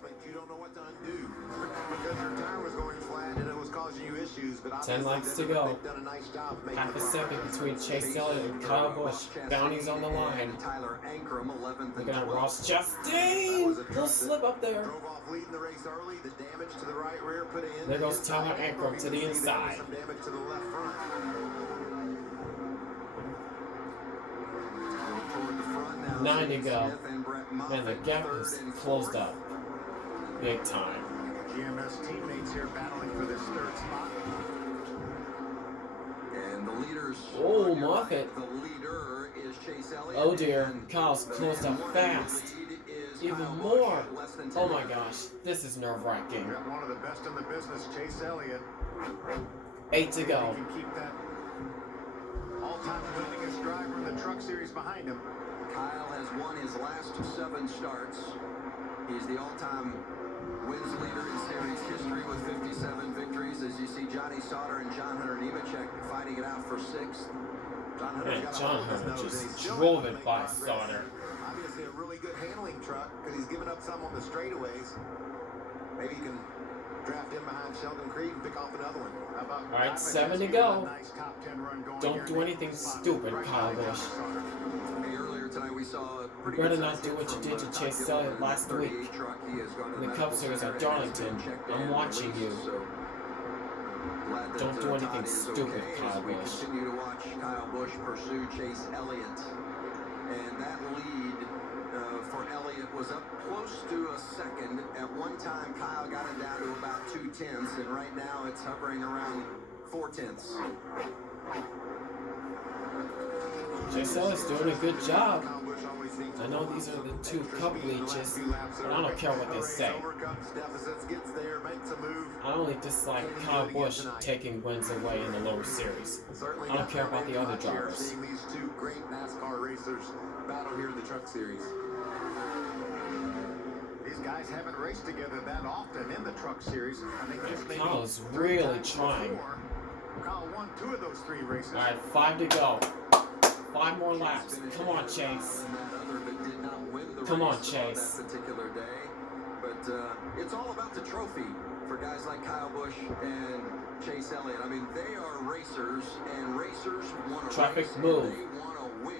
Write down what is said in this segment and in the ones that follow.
but you don't know what to undo because your tire was going flat and it was causing you issues. But 10 laps to go. They've done a nice job of making Half a the second between Chase Elliott and Kyle Busch. Bounties on the line. Tyler Ankrum, 11th Look and at 12th. Ross Chastain. Little slip up there. Drove off leading the race early. The damage to the right rear put it in. There goes Tyler Ankrum to the inside. Some damage to the left front. Toward the front now. 9 to go. Smith and Brett Moffitt, Man, the gap third is and closed fourth. up. Big time. GMS teammates here battling for this third spot. And the leaders. Oh, on your Moffitt. right, the leader is Chase Elliott. Oh dear, and Kyle's the closed man up one fast. in the lead is Even Kyle more. Busch, less than 10 Oh my minutes. gosh, this is nerve-wracking. We got one of the best in the business, Chase Elliott. 8 to He go. can keep that all-time winningest driver in the Truck Series behind him. Kyle has won his last 7 starts. He's the all-time wins leader in series history with 57 victories. As you see, Johnny Sauter and John Hunter Nemechek fighting it out for 6th. Man, John Hunter just drove it by Sauter. Obviously a really good handling truck because he's given up some on the straightaways. Maybe you can draft him behind Sheldon Creed and pick off another one. How about All right, Diamond 7 to has go. a nice top 10 run going Don't here do in anything the spot. stupid, Right Kyle behind Busch. Johnny Sauter. Hey, earlier tonight we saw a pretty You better good not size do hit what you from, did to Doug Chase Gilbert Elliott in the last 38 week. truck. He has gone to In the medical Cup Series center at and Darlington. has been checked I'm and watching released, you. so glad that, Don't do anything Todd is stupid, okay Kyle as we Busch. continue to watch Kyle Busch pursue Chase Elliott. And that lead for Elliott was up close to a second. At one time, Kyle got it down to about 0.2, and right now it's hovering around 0.4. Chase Elliott's doing a good job. Kyle Busch always seems to I know these are the 2 extra cup speed in the last leeches, few laps but I don't care what they say. Overcomes deficits, gets there, makes a move. I only dislike Kyle Busch taking wins away in the lower series. Certainly I don't got care that about the rating other last year, drivers. Seeing these 2 great NASCAR racers battle here in the Truck Series. These guys haven't raced together that often in the Truck Series. I think this may be Kyle is 3 really times trying. before. Kyle won 2 of those 3 races. All right, 5 to go. 5 more laps. Come on, Chase. Come on, Chase. That particular day, but it's all about the trophy for guys like Kyle Busch and Chase Elliott. I mean, they are racers, and racers want to Traffic race, move. and they want to win.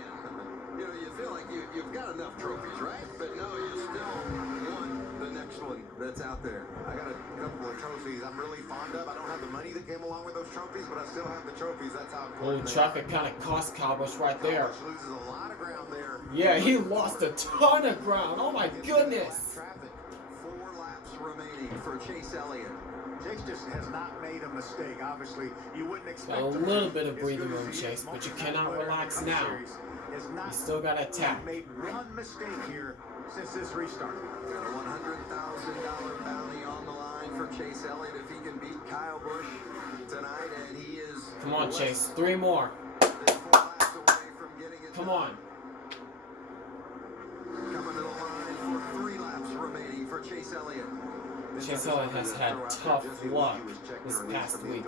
You know, you feel like you've got enough trophies, right? But no, you still want the next one that's out there. I got a couple of trophies I'm really fond of. I don't have the money that came along with those trophies, but I still have the trophies. That's how Oh, important they traffic are. kind of cost Kyle Busch right there. Kyle Busch loses a lot of ground there. Yeah, he lost a ton of ground. Oh my goodness. Traffic. 4 laps remaining for Chase Elliott. Chase just has not made a mistake. Obviously, you wouldn't expect Got a him to. little bit of As breathing good as room, he is, Chase, but you multi-time cannot winner in the relax Cup now. Series, has not You still got to attack. made one mistake here since this restart. Got a $100,000 bounty on the line for Chase Elliott if he can beat Kyle Busch tonight, and he is. Come on, less Chase. 3 more. than 4 laps away from getting it Come done. on. Coming to the line for 3 laps remaining for Chase Elliott. Chase Elliott has had tough luck this past week.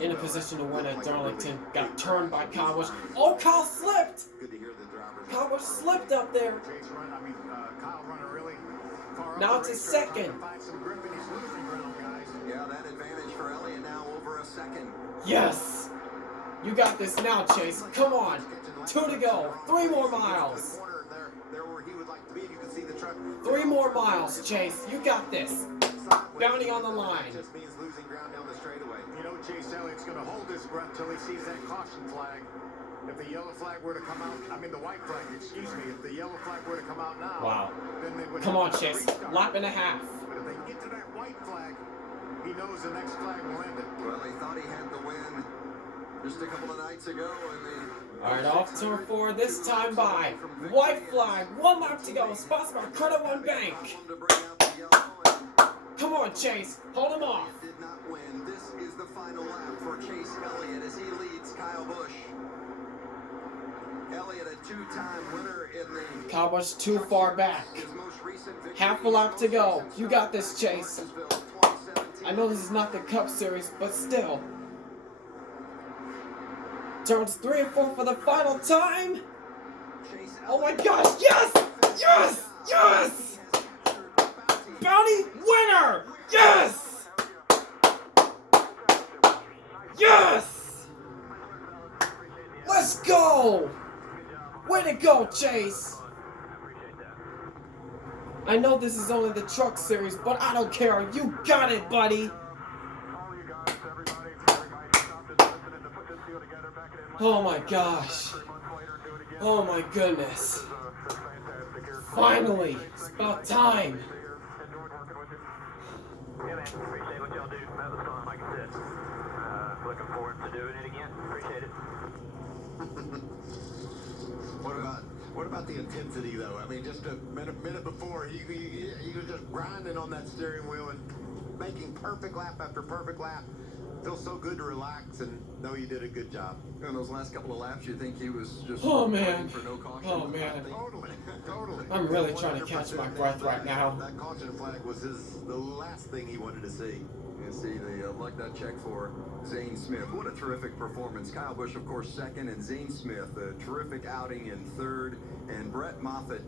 In a position to win at Darlington, got turned by Kyle Busch. Oh, Kyle slipped! Good to hear the drivers. Kyle Busch slipped up there. Chase Kyle running really far Now up it's the his racetrack, trying second. to find some grip, and he's losing ground, guys. Yeah, that advantage for Elliott now over a second. Yes! You got this now, Chase. Come on. 2 to go. 3 more miles. There where he would like to be. You can see the truck. 3 more miles, Chase. You got this. Bounty on the line. Just means losing ground down the straightaway. You know, Chase Elliott's going to hold his breath till he sees that caution flag. If the yellow flag were to come out, the white flag, excuse me, if the yellow flag were to come out now, Wow. then they would Come have on, to Chase. restart. Lap and a half. But if they get to that white flag, he knows the next flag will end it. Well, he thought he had the win just a couple of nights ago, and the. All right, off turn 4 this time by. White flag. 1 lap to go. Sponsored by Credit One Bank. To bring out the yellow, and Come on, Chase. Hold him off. did not win. This is the final lap for Chase Elliott as he leads Kyle Busch. Elliott, a 2-time winner in the. Kyle Busch too far back. His most recent victory Half a lap to go. You got this, Chase. I know this is not the Cup Series, but still. Turns 3 and 4 for the final time. Oh my gosh, yes! Yes! Yes! Bounty go, Chase! I know this is only the truck series, but I don't care. You got it, buddy! Oh my gosh. Oh my goodness. Finally! It's about time! Yeah, man. Appreciate what y'all do. That was fun, like I said. Looking forward to doing it again. Appreciate it. What about the intensity, though? I mean, just a minute before, he was just grinding on that steering wheel and making perfect lap after perfect lap. Feels so good to relax and know you did a good job. In those last couple of laps, you think he was just man. for no caution? Oh man. Totally. I'm really trying to catch my breath right now. That caution flag was the last thing he wanted to see. You see the luck nut check for Zane Smith. What a terrific performance. Kyle Busch, of course, second, and Zane Smith, a terrific outing in third. And Brett Moffitt,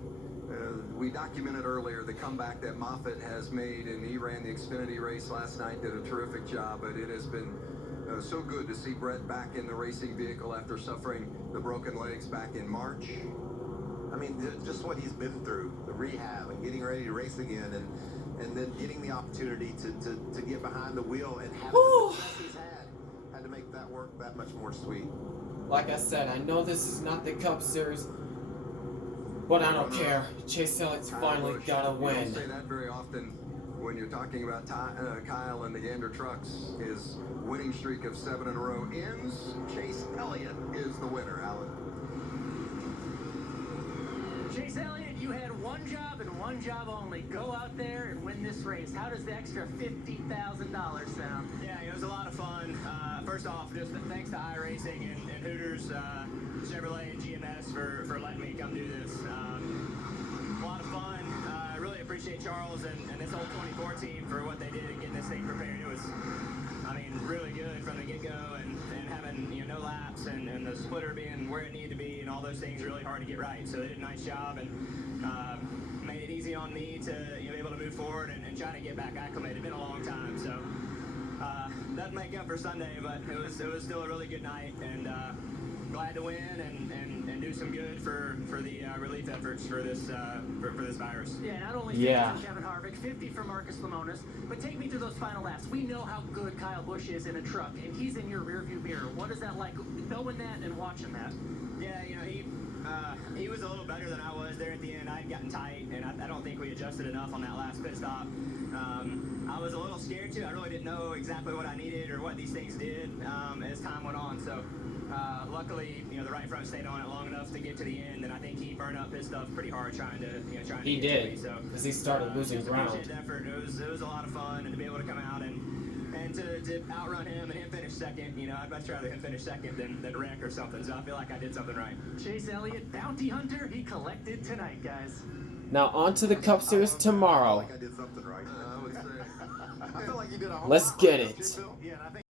we documented earlier the comeback that Moffitt has made, and he ran the Xfinity race last night, did a terrific job, but it has been so good to see Brett back in the racing vehicle after suffering the broken legs back in March. I mean, just what he's been through, the rehab and getting ready to race again, and then getting the opportunity to get behind the wheel and have the success he's had to make that work that much more sweet. Like I said, I know this is not the Cup Series, but I don't care. Chase Elliott's finally got a win. You don't say that very often when you're talking about Kyle and the Gander Trucks. His winning streak of 7 in a row ends. Chase Elliott is the winner, Alan. Chase Elliott, you had one job and one job only. Go out there and win this race. How does the extra $50,000 sound? Yeah, it was a lot of fun. First off, just thanks to iRacing and Hooters, Chevrolet, and GMS for letting me come do this. A lot of fun. I really appreciate Charles and this whole 24 team for what they did in getting this thing prepared. It was, I mean, really good from the get-go, and having no laps and the splitter being where it needed to be and all those things really hard to get right. So they did a nice job and made it easy on me to be able to move forward and try to get back acclimated. It's been a long time, so doesn't make up for Sunday, but it was still a really good night, and glad to win and do some good for the relief efforts for this virus. Yeah, not only 50 from Kevin Harvick, 50 from Marcus Lemonis, but take me through those final laps. We know how good Kyle Busch is in a truck, and he's in your rearview mirror. What is that like, knowing that and watching that? Yeah, he was a little better than I was there at the end. I had gotten tight, and I don't think we adjusted enough on that last pit stop. I was a little scared too. I really didn't know exactly what I needed or what these things did as time went on. So luckily, the right front stayed on it long enough to get to the end, and I think he burned up his stuff pretty hard trying to He get did, to me. So because he started losing ground. Appreciate the effort. It was a lot of fun, and to be able to come out and to outrun him and him finish second. I'd much rather him finish second than wreck or something. So I feel like I did something right. Chase Elliott, bounty hunter, he collected tonight, guys. Now on to the Cup Series tomorrow. I did something right. I would say. I feel like you did a whole Let's lot get right, it. Phil. Yeah, and I think